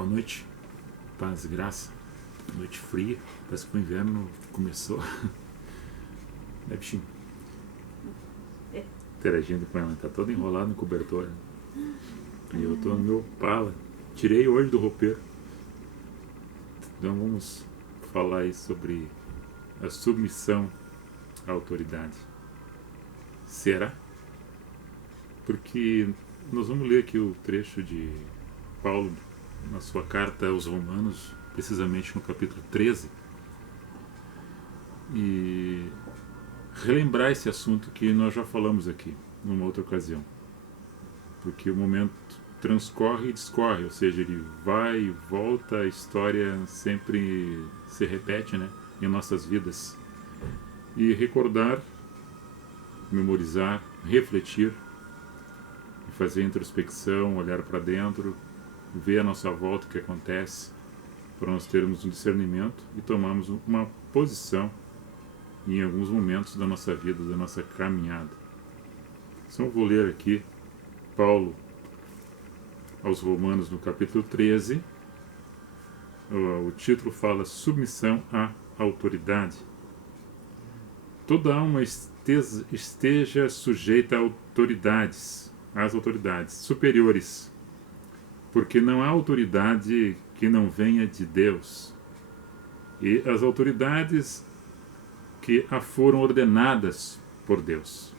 Boa noite, paz e graça. Noite fria, parece que o inverno começou. Né, bichinho? Interagindo com ela, tá todo enrolado no cobertor. E eu tô no meu pala. Tirei hoje do roupeiro. Então vamos falar aí sobre a submissão à autoridade. Será? Porque nós vamos ler aqui o trecho de Paulo na sua carta aos Romanos, precisamente no capítulo 13, e relembrar esse assunto que nós já falamos aqui numa outra ocasião, porque o momento transcorre e discorre, ou seja, ele vai e volta, a história sempre se repete, né, em nossas vidas. E recordar, memorizar, refletir, fazer introspecção, olhar para dentro, ver a nossa volta o que acontece, para nós termos um discernimento e tomarmos uma posição em alguns momentos da nossa vida, da nossa caminhada. Então eu vou ler aqui Paulo aos Romanos no capítulo 13. O título fala submissão à autoridade. Toda alma esteja sujeita às autoridades superiores, porque não há autoridade que não venha de Deus, e as autoridades que a foram ordenadas por Deus.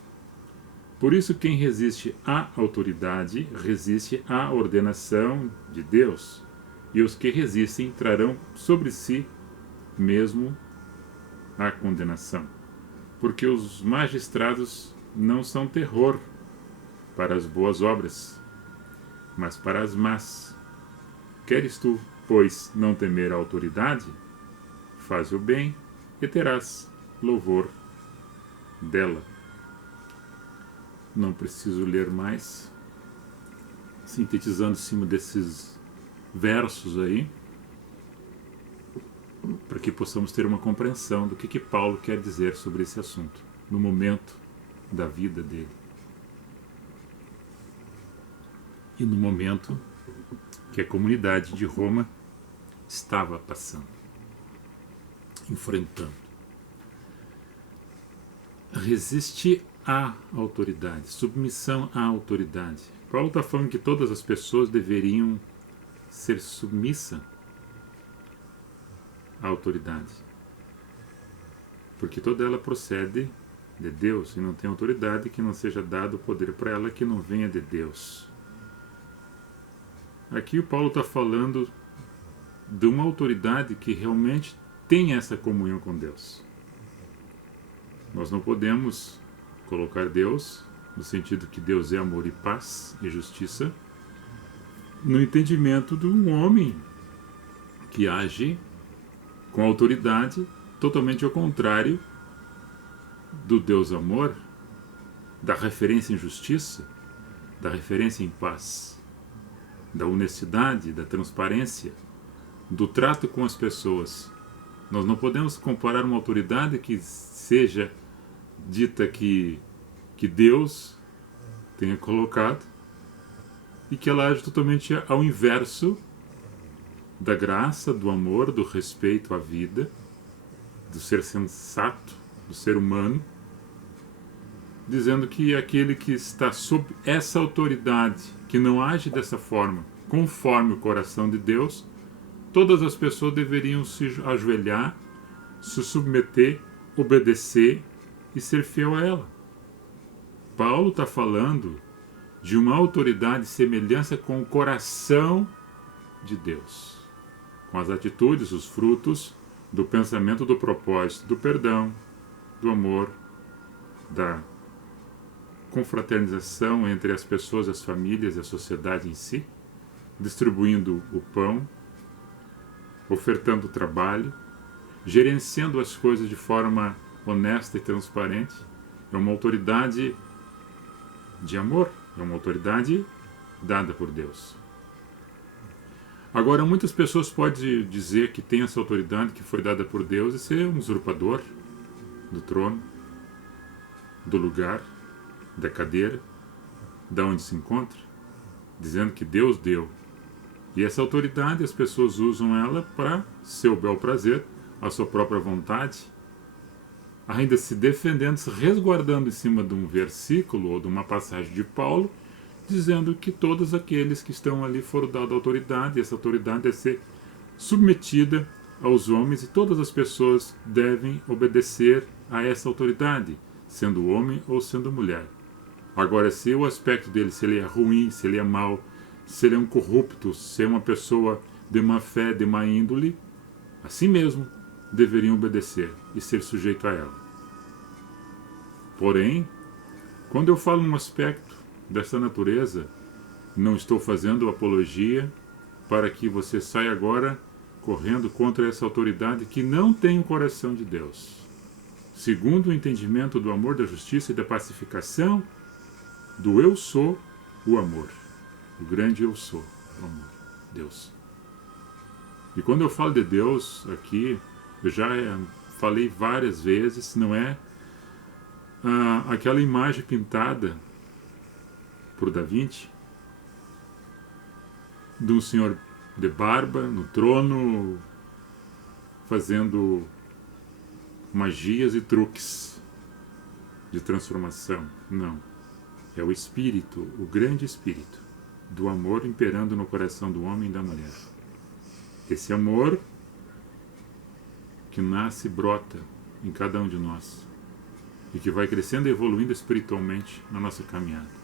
Por isso, quem resiste à autoridade resiste à ordenação de Deus, e os que resistem trarão sobre si mesmo a condenação, porque os magistrados não são terror para as boas obras, mas para as más. Queres tu, pois, não temer a autoridade? Faz o bem e terás louvor dela. Não preciso ler mais, sintetizando em cima desses versos aí, para que possamos ter uma compreensão do que Paulo quer dizer sobre esse assunto, no momento da vida dele. E no momento que a comunidade de Roma estava passando, enfrentando. Resiste à autoridade, submissão à autoridade. Paulo está falando que todas as pessoas deveriam ser submissas à autoridade, porque toda ela procede de Deus, e não tem autoridade que não seja dado poder para ela que não venha de Deus. Aqui o Paulo está falando de uma autoridade que realmente tem essa comunhão com Deus. Nós não podemos colocar Deus, no sentido que Deus é amor e paz e justiça, no entendimento de um homem que age com autoridade totalmente ao contrário do Deus amor, da referência em justiça, da referência em paz, da honestidade, da transparência, do trato com as pessoas. Nós não podemos comparar uma autoridade que seja dita que Deus tenha colocado e que ela age totalmente ao inverso da graça, do amor, do respeito à vida, do ser sensato, do ser humano, dizendo que aquele que está sob essa autoridade, que não age dessa forma, conforme o coração de Deus, todas as pessoas deveriam se ajoelhar, se submeter, obedecer e ser fiel a ela. Paulo está falando de uma autoridade semelhança com o coração de Deus, com as atitudes, os frutos do pensamento, do propósito, do perdão, do amor, da confraternização entre as pessoas, as famílias e a sociedade em si, distribuindo o pão, ofertando o trabalho, gerenciando as coisas de forma honesta e transparente. É uma autoridade de amor, é uma autoridade dada por Deus. Agora, muitas pessoas podem dizer que tem essa autoridade que foi dada por Deus e ser um usurpador do trono, do lugar, da cadeira, da onde se encontra, dizendo que Deus deu. E essa autoridade as pessoas usam ela para seu bel prazer, a sua própria vontade, ainda se defendendo, se resguardando em cima de um versículo ou de uma passagem de Paulo, dizendo que todos aqueles que estão ali foram dados autoridade, e essa autoridade deve ser submetida aos homens e todas as pessoas devem obedecer a essa autoridade, sendo homem ou sendo mulher. Agora, se o aspecto dele, se ele é ruim, se ele é mau, se ele é um corrupto, se é uma pessoa de má fé, de má índole, assim mesmo deveriam obedecer e ser sujeito a ela. Porém, quando eu falo um aspecto dessa natureza, não estou fazendo apologia para que você saia agora correndo contra essa autoridade que não tem o coração de Deus. Segundo o entendimento do amor, da justiça e da pacificação, do eu sou o amor. O grande eu sou, o amor, Deus. E quando eu falo de Deus aqui, eu já falei várias vezes, não é aquela imagem pintada por Da Vinci, de um senhor de barba no trono, fazendo magias e truques de transformação. Não. É o Espírito, o grande Espírito do amor imperando no coração do homem e da mulher. Esse amor que nasce e brota em cada um de nós e que vai crescendo e evoluindo espiritualmente na nossa caminhada.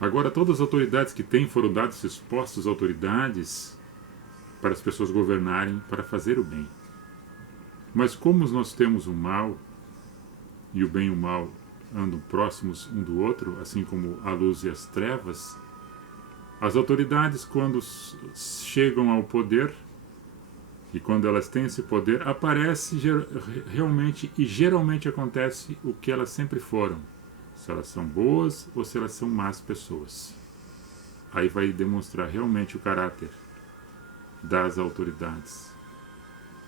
Agora, todas as autoridades que têm foram dadas esses postos autoridades para as pessoas governarem, para fazer o bem. Mas como nós temos o mal, e o bem e o mal andam próximos um do outro, assim como a luz e as trevas, as autoridades, quando chegam ao poder, e quando elas têm esse poder, aparece realmente e geralmente acontece o que elas sempre foram. Se elas são boas ou se elas são más pessoas. Aí vai demonstrar realmente o caráter das autoridades.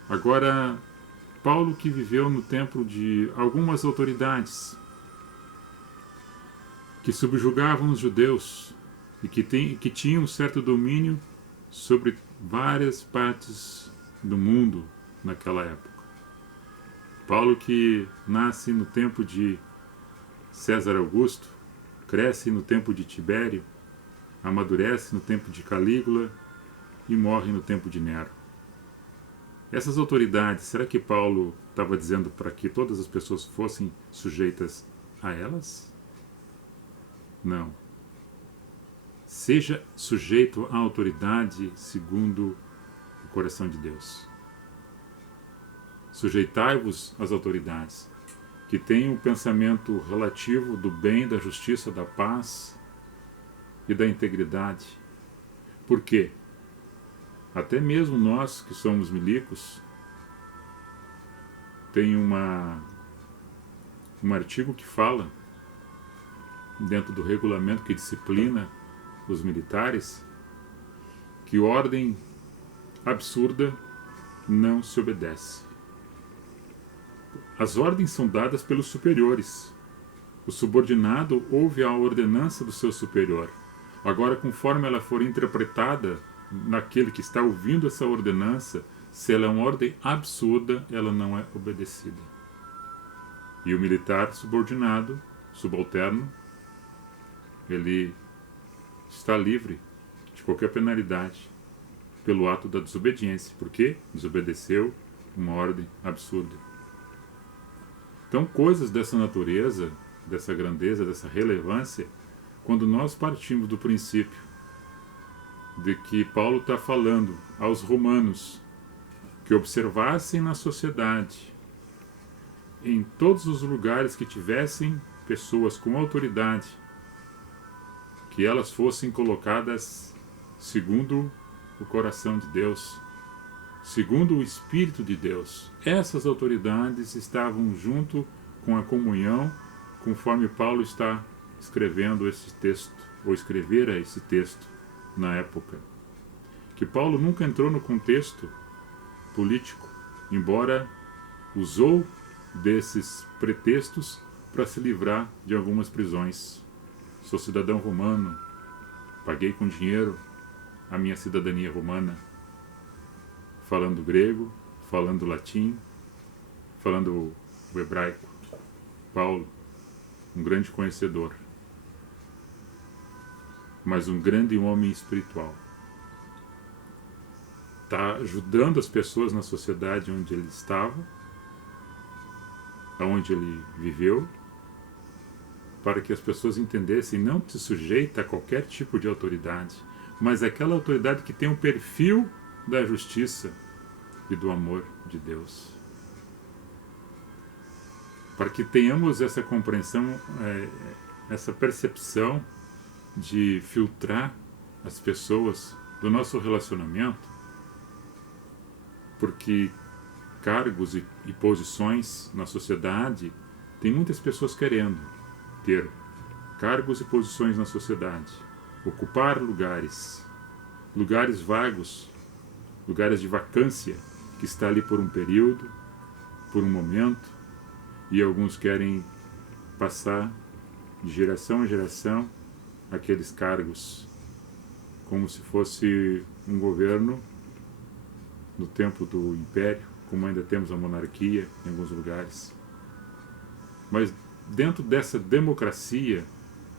Agora, Paulo, que viveu no tempo de algumas autoridades que subjugavam os judeus e que tinham um certo domínio sobre várias partes do mundo naquela época. Paulo, que nasce no tempo de César Augusto, cresce no tempo de Tibério, amadurece no tempo de Calígula e morre no tempo de Nero. Essas autoridades, será que Paulo estava dizendo para que todas as pessoas fossem sujeitas a elas? Não. Seja sujeito à autoridade segundo o coração de Deus. Sujeitai-vos às autoridades, que tenham o pensamento relativo do bem, da justiça, da paz e da integridade. Por quê? Até mesmo nós que somos milicos, tem um artigo que fala, dentro do regulamento que disciplina os militares, que ordem absurda não se obedece. As ordens são dadas pelos superiores. O subordinado ouve a ordenança do seu superior. Agora, conforme ela for interpretada naquele que está ouvindo essa ordenança, se ela é uma ordem absurda, ela não é obedecida. E o militar subordinado, subalterno, ele está livre de qualquer penalidade pelo ato da desobediência, porque desobedeceu uma ordem absurda. Então, coisas dessa natureza, dessa grandeza, dessa relevância, quando nós partimos do princípio de que Paulo está falando aos romanos que observassem na sociedade, em todos os lugares que tivessem pessoas com autoridade, que elas fossem colocadas segundo o coração de Deus, segundo o Espírito de Deus. Essas autoridades estavam junto com a comunhão, conforme Paulo está escrevendo esse texto, ou escrevera esse texto na época. Que Paulo nunca entrou no contexto político, embora usou desses pretextos para se livrar de algumas prisões. Sou cidadão romano, paguei com dinheiro a minha cidadania romana, falando grego, falando latim, falando o hebraico. Paulo, um grande conhecedor, mas um grande homem espiritual. Está ajudando as pessoas na sociedade onde ele estava, onde ele viveu, para que as pessoas entendessem, não se sujeita a qualquer tipo de autoridade, mas aquela autoridade que tem um perfil da justiça e do amor de Deus. Para que tenhamos essa compreensão, essa percepção de filtrar as pessoas do nosso relacionamento, porque cargos e posições na sociedade, tem muitas pessoas querendo ter cargos e posições na sociedade, ocupar lugares vagos, lugares de vacância, que está ali por um período, por um momento, e alguns querem passar de geração em geração aqueles cargos, como se fosse um governo no tempo do Império, como ainda temos a monarquia em alguns lugares. Mas dentro dessa democracia,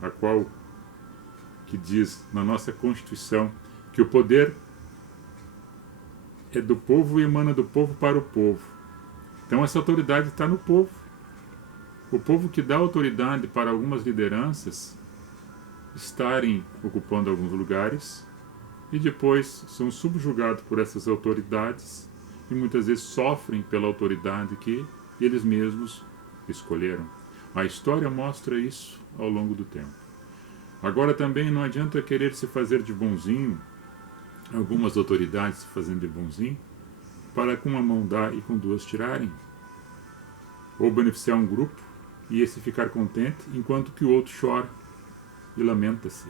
a qual que diz na nossa Constituição que o poder é do povo e emana do povo para o povo. Então essa autoridade está no povo. O povo que dá autoridade para algumas lideranças estarem ocupando alguns lugares e depois são subjugados por essas autoridades e muitas vezes sofrem pela autoridade que eles mesmos escolheram. A história mostra isso ao longo do tempo. Agora também não adianta querer se fazer de bonzinho, algumas autoridades se fazendo de bonzinho, para com uma mão dar e com duas tirarem, ou beneficiar um grupo e esse ficar contente, enquanto que o outro chora e lamenta-se.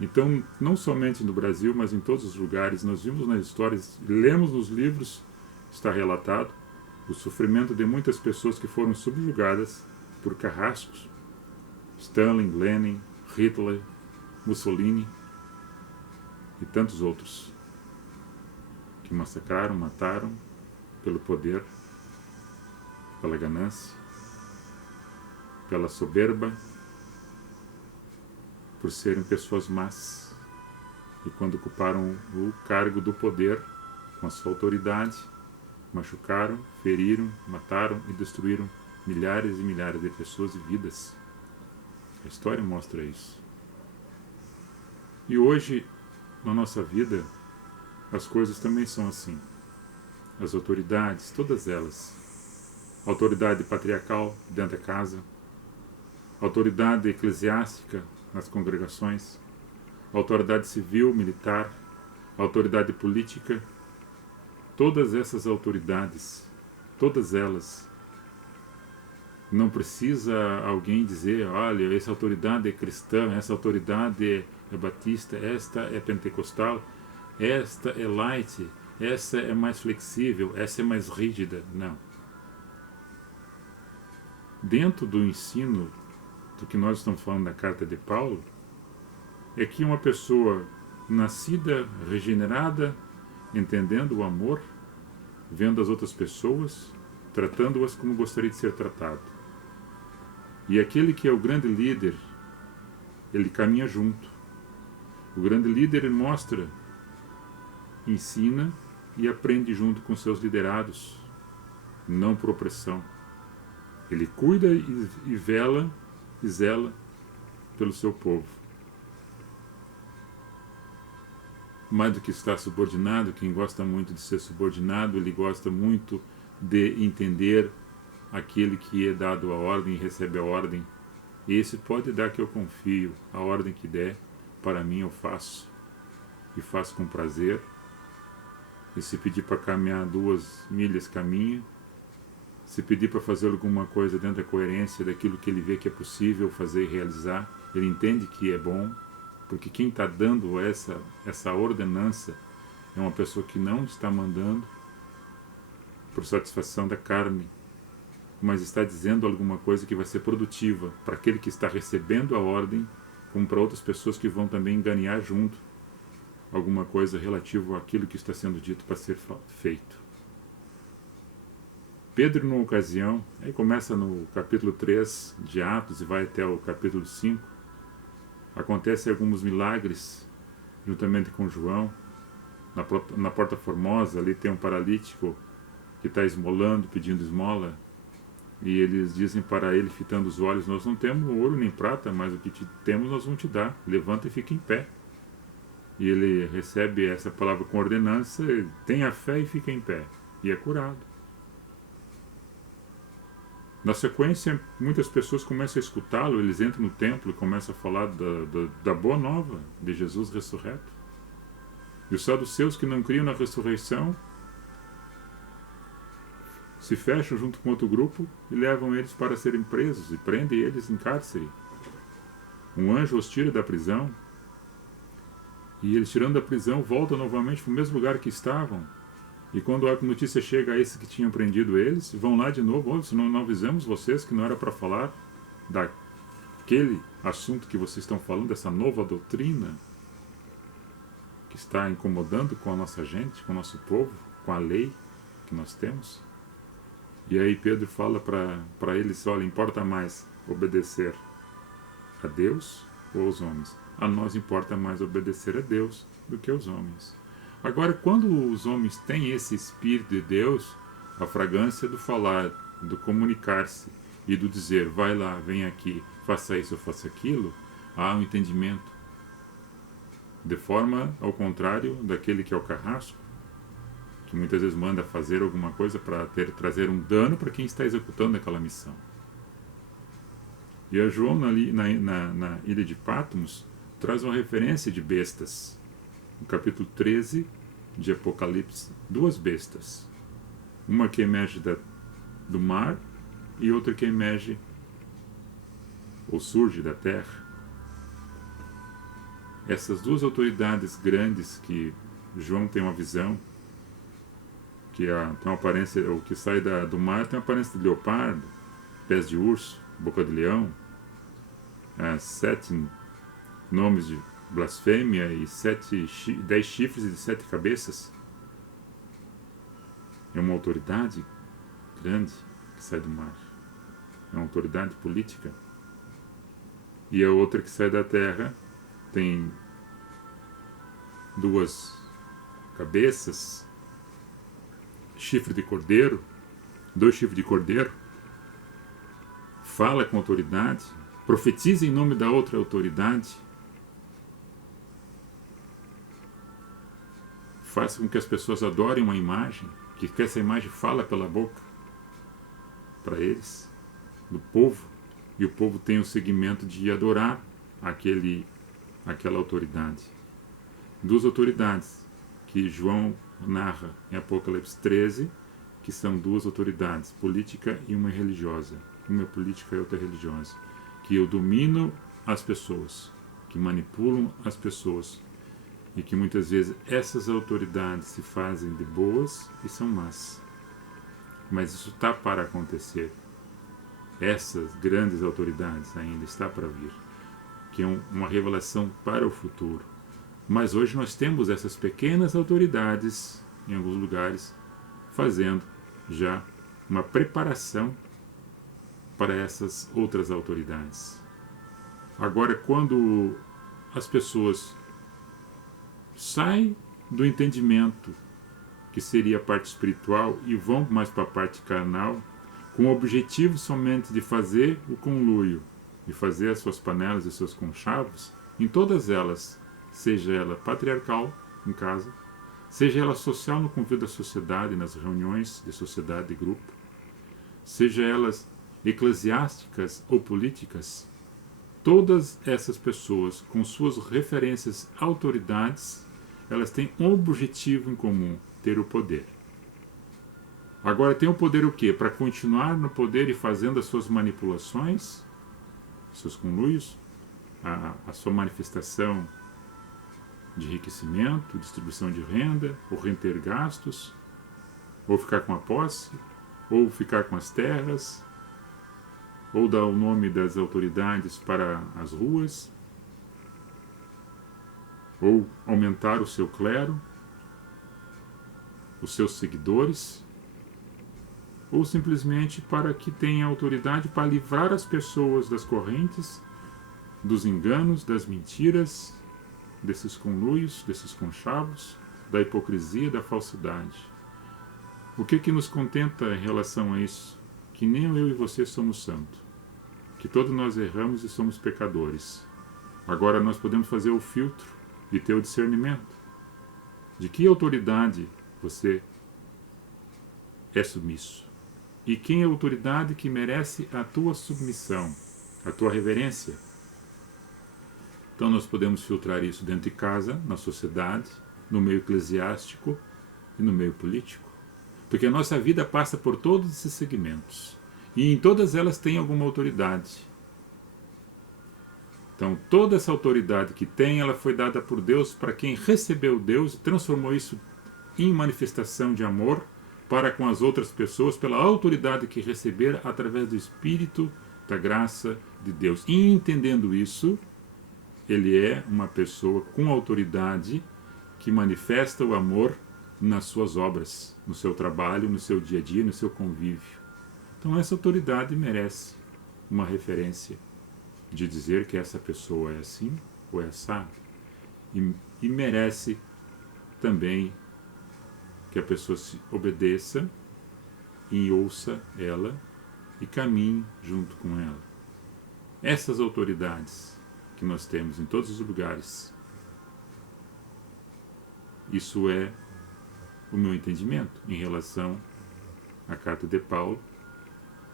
Então, não somente no Brasil, mas em todos os lugares, nós vimos nas histórias, lemos nos livros, está relatado, o sofrimento de muitas pessoas que foram subjugadas por carrascos, Stalin, Lenin, Hitler, Mussolini e tantos outros, que massacraram, mataram pelo poder, pela ganância, pela soberba, por serem pessoas más, e quando ocuparam o cargo do poder com a sua autoridade, machucaram, feriram, mataram e destruíram milhares e milhares de pessoas e vidas. A história mostra isso. E hoje, na nossa vida, as coisas também são assim. As autoridades, todas elas, autoridade patriarcal dentro da casa, autoridade eclesiástica nas congregações, autoridade civil, militar, autoridade política, todas essas autoridades, todas elas, não precisa alguém dizer, olha, essa autoridade é cristã, essa autoridade é batista, esta é pentecostal, esta é light, essa é mais flexível, essa é mais rígida. Não. Dentro do ensino do que nós estamos falando da carta de Paulo, é que uma pessoa nascida, regenerada, entendendo o amor, vendo as outras pessoas, tratando-as como gostaria de ser tratado. E aquele que é o grande líder, ele caminha junto. O grande líder ele mostra, ensina e aprende junto com seus liderados, não por opressão. Ele cuida e vela e zela pelo seu povo. Mais do que estar subordinado, quem gosta muito de ser subordinado, ele gosta muito de entender aquele que é dado a ordem e recebe a ordem. Esse pode dar que eu confio, a ordem que der, para mim eu faço, e faço com prazer. E se pedir para caminhar 2 milhas, caminha. Se pedir para fazer alguma coisa dentro da coerência daquilo que ele vê que é possível fazer e realizar, ele entende que é bom, porque quem está dando essa ordenança é uma pessoa que não está mandando por satisfação da carne, mas está dizendo alguma coisa que vai ser produtiva para aquele que está recebendo a ordem, como para outras pessoas que vão também ganhar junto alguma coisa relativa àquilo que está sendo dito para ser feito. Pedro, numa ocasião, aí começa no capítulo 3 de Atos e vai até o capítulo 5, acontecem alguns milagres juntamente com João. Na Porta Formosa, ali tem um paralítico que está esmolando, pedindo esmola, e eles dizem para ele, fitando os olhos: nós não temos ouro nem prata, mas o que temos nós vamos te dar, levanta e fica em pé. E ele recebe essa palavra com ordenança, tenha fé e fica em pé, e é curado. Na sequência, muitas pessoas começam a escutá-lo, eles entram no templo e começam a falar da boa nova de Jesus ressurreto. E os saduceus que não criam na ressurreição se fecham junto com outro grupo e levam eles para serem presos e prendem eles em cárcere. Um anjo os tira da prisão e eles, tirando da prisão, voltam novamente para o mesmo lugar que estavam. E quando a notícia chega a esses que tinham prendido eles, vão lá de novo: se não avisamos vocês que não era para falar daquele assunto que vocês estão falando, dessa nova doutrina que está incomodando com a nossa gente, com o nosso povo, com a lei que nós temos. E aí Pedro fala para eles: olha, importa mais obedecer a Deus ou aos homens? A nós importa mais obedecer a Deus do que aos homens. Agora, quando os homens têm esse Espírito de Deus, a fragrância do falar, do comunicar-se e do dizer: vai lá, vem aqui, faça isso ou faça aquilo, há um entendimento. De forma ao contrário daquele que é o carrasco, que muitas vezes manda fazer alguma coisa para trazer um dano para quem está executando aquela missão. E a João, na ilha de Patmos, traz uma referência de bestas. No capítulo 13 de Apocalipse, 2 bestas. Uma que emerge do mar e outra que emerge ou surge da terra. Essas 2 autoridades grandes que João tem uma visão, que tem uma aparência, o que sai do mar tem uma aparência de leopardo, pés de urso, boca de leão, 7 nomes de blasfêmia e 10 chifres e 7 cabeças. É uma autoridade grande que sai do mar. É uma autoridade política. E a outra que sai da terra tem 2 cabeças, chifre de cordeiro, 2 chifres de cordeiro, fala com autoridade, profetiza em nome da outra autoridade, faça com que as pessoas adorem uma imagem, que essa imagem fala pela boca para eles, do povo, e o povo tem o segmento de adorar aquela autoridade. 2 autoridades que João narra em Apocalipse 13, que são 2 autoridades, política e uma religiosa. Uma é política e outra é religiosa, que dominam as pessoas, que manipulam as pessoas, e que muitas vezes essas autoridades se fazem de boas e são más. Mas isso está para acontecer. Essas grandes autoridades ainda está para vir, que é uma revelação para o futuro. Mas hoje nós temos essas pequenas autoridades em alguns lugares fazendo já uma preparação para essas outras autoridades. Agora, quando as pessoas saem do entendimento que seria a parte espiritual e vão mais para a parte carnal, com o objetivo somente de fazer o conluio e fazer as suas panelas e seus conchavos, em todas elas, seja ela patriarcal, em casa, seja ela social no convívio da sociedade, nas reuniões de sociedade e grupo, seja elas eclesiásticas ou políticas, todas essas pessoas, com suas referências autoridades, elas têm um objetivo em comum: ter o poder. Agora, tem o poder o quê? Para continuar no poder e fazendo as suas manipulações, seus conluios, a sua manifestação de enriquecimento, distribuição de renda, ou reter gastos, ou ficar com a posse, ou ficar com as terras, ou dar o nome das autoridades para as ruas. ou aumentar o seu clero, os seus seguidores, ou simplesmente para que tenha autoridade para livrar as pessoas das correntes, dos enganos, das mentiras, desses conluios, desses conchavos, da hipocrisia, da falsidade. O que nos contenta em relação a isso? Que nem eu e você somos santos, que todos nós erramos e somos pecadores. Agora nós podemos fazer o filtro e ter o discernimento de que autoridade você é submisso e quem é a autoridade que merece a tua submissão, a tua reverência. Então nós podemos filtrar isso dentro de casa, na sociedade, no meio eclesiástico e no meio político. Porque a nossa vida passa por todos esses segmentos. E em todas elas tem alguma autoridade. Então toda essa autoridade que tem, ela foi dada por Deus para quem recebeu Deus e transformou isso em manifestação de amor para com as outras pessoas, pela autoridade que receber através do Espírito da graça de Deus. E entendendo isso, ele é uma pessoa com autoridade que manifesta o amor nas suas obras, no seu trabalho, no seu dia a dia, no seu convívio. Então essa autoridade merece uma referência de dizer que essa pessoa é assim ou é assado. E merece também que a pessoa se obedeça e ouça ela e caminhe junto com ela. Essas autoridades que nós temos em todos os lugares, isso é o meu entendimento em relação à carta de Paulo,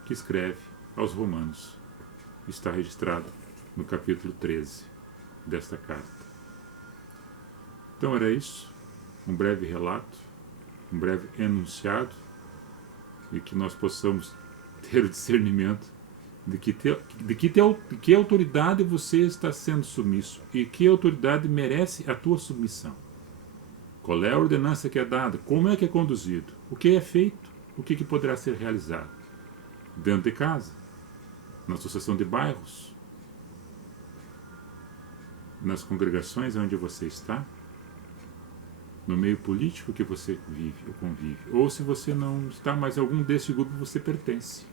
que escreve aos Romanos. Está registrado no capítulo 13 desta carta. Então era isso, um breve relato, um breve enunciado, e que nós possamos ter o discernimento de que autoridade você está sendo submisso e que autoridade merece a tua submissão. Qual é a ordenança que é dada? Como é que é conduzido? O que é feito? O que poderá ser realizado? Dentro de casa, na associação de bairros, nas congregações onde você está, no meio político que você vive ou convive, ou se você não está, mas algum desse grupo você pertence.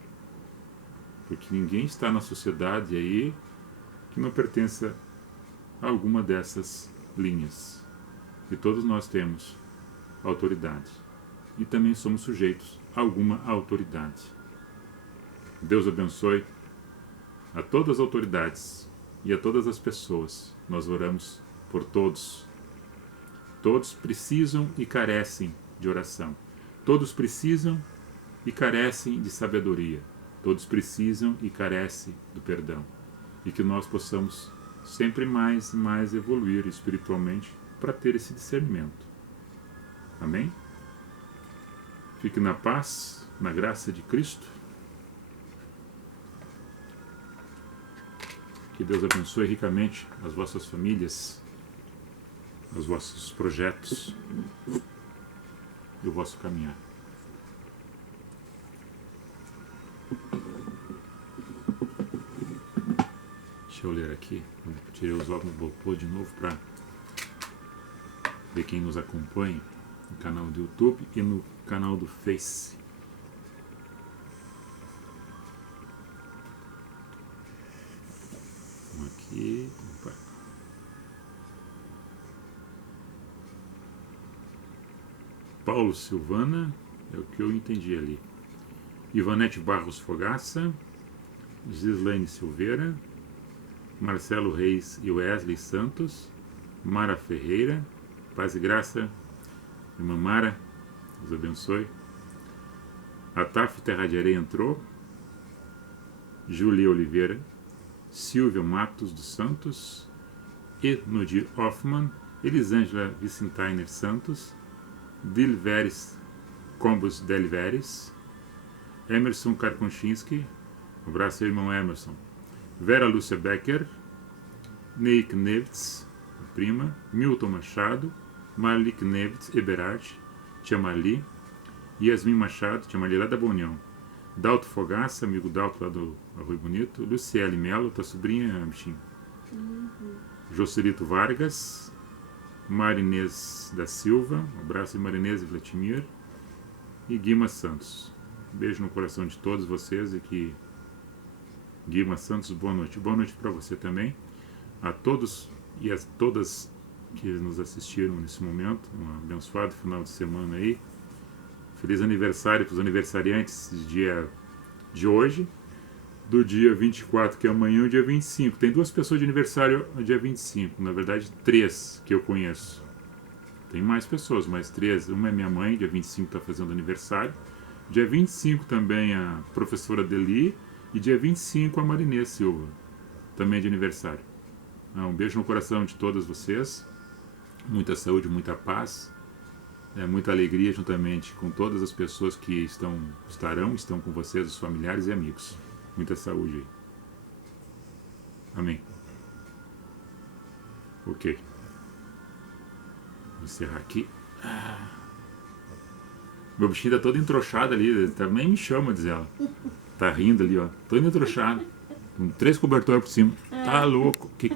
Porque ninguém está na sociedade aí que não pertença a alguma dessas linhas. E todos nós temos autoridade. E também somos sujeitos a alguma autoridade. Deus abençoe a todas as autoridades e a todas as pessoas. Nós oramos por todos. Todos precisam e carecem de oração. Todos precisam e carecem de sabedoria. Todos precisam e carecem do perdão. E que nós possamos sempre mais e mais evoluir espiritualmente para ter esse discernimento. Amém? Fique na paz, na graça de Cristo. Que Deus abençoe ricamente as vossas famílias, os vossos projetos e o vosso caminhar. Deixa eu ler aqui. Eu tirei os óculos, vou pôr de novo para ver quem nos acompanha no canal do YouTube e no canal do Face. Aqui. Opa. Paulo Silvana, é o que eu entendi ali. Ivanete Barros Fogaça, Gislaine Silveira, Marcelo Reis e Wesley Santos, Mara Ferreira, paz e graça, irmã Mara, Deus abençoe. Ataf Terra de Areia entrou, Júlia Oliveira, Silvia Matos dos Santos, Ednodir Hoffman, Elisângela Vicentainer Santos, Dilveres Combos Delveres, Emerson Karkonchinski, um abraço ao irmão Emerson, Vera Lúcia Becker, Neik Nevitz, prima, Milton Machado, Malik Nevitz Eberard, tia Marli, Yasmin Machado, tia Marli lá da Boa União, Dalto Fogaça, amigo Dalto lá do Arroio Bonito, Luciele Melo, tua sobrinha, bichinho, Jocelito Vargas, Marinês da Silva, um abraço de Marinês e Vladimir, e Guima Santos. Um beijo no coração de todos vocês e que Guima Santos, boa noite. Boa noite para você também. A todos e a todas que nos assistiram nesse momento. Um abençoado final de semana aí. Feliz aniversário para os aniversariantes de hoje, do dia 24, que é amanhã, e o dia 25. Tem 2 pessoas de aniversário no dia 25, na verdade 3 que eu conheço. Tem mais pessoas, mas 3. Uma é minha mãe, dia 25 está fazendo aniversário. Dia 25 também a professora Deli. E dia 25 a Marinê Silva, também de aniversário. Um beijo no coração de todas vocês. Muita saúde, muita paz. Muita alegria juntamente com todas as pessoas que estão com vocês, os familiares e amigos. Muita saúde aí. Amém. Ok. Vou encerrar aqui. Meu bichinho tá todo entrochado ali. Também me chama, diz ela. Tá rindo ali, ó. Todo entrochado. Com 3 cobertores por cima. Tá louco. Que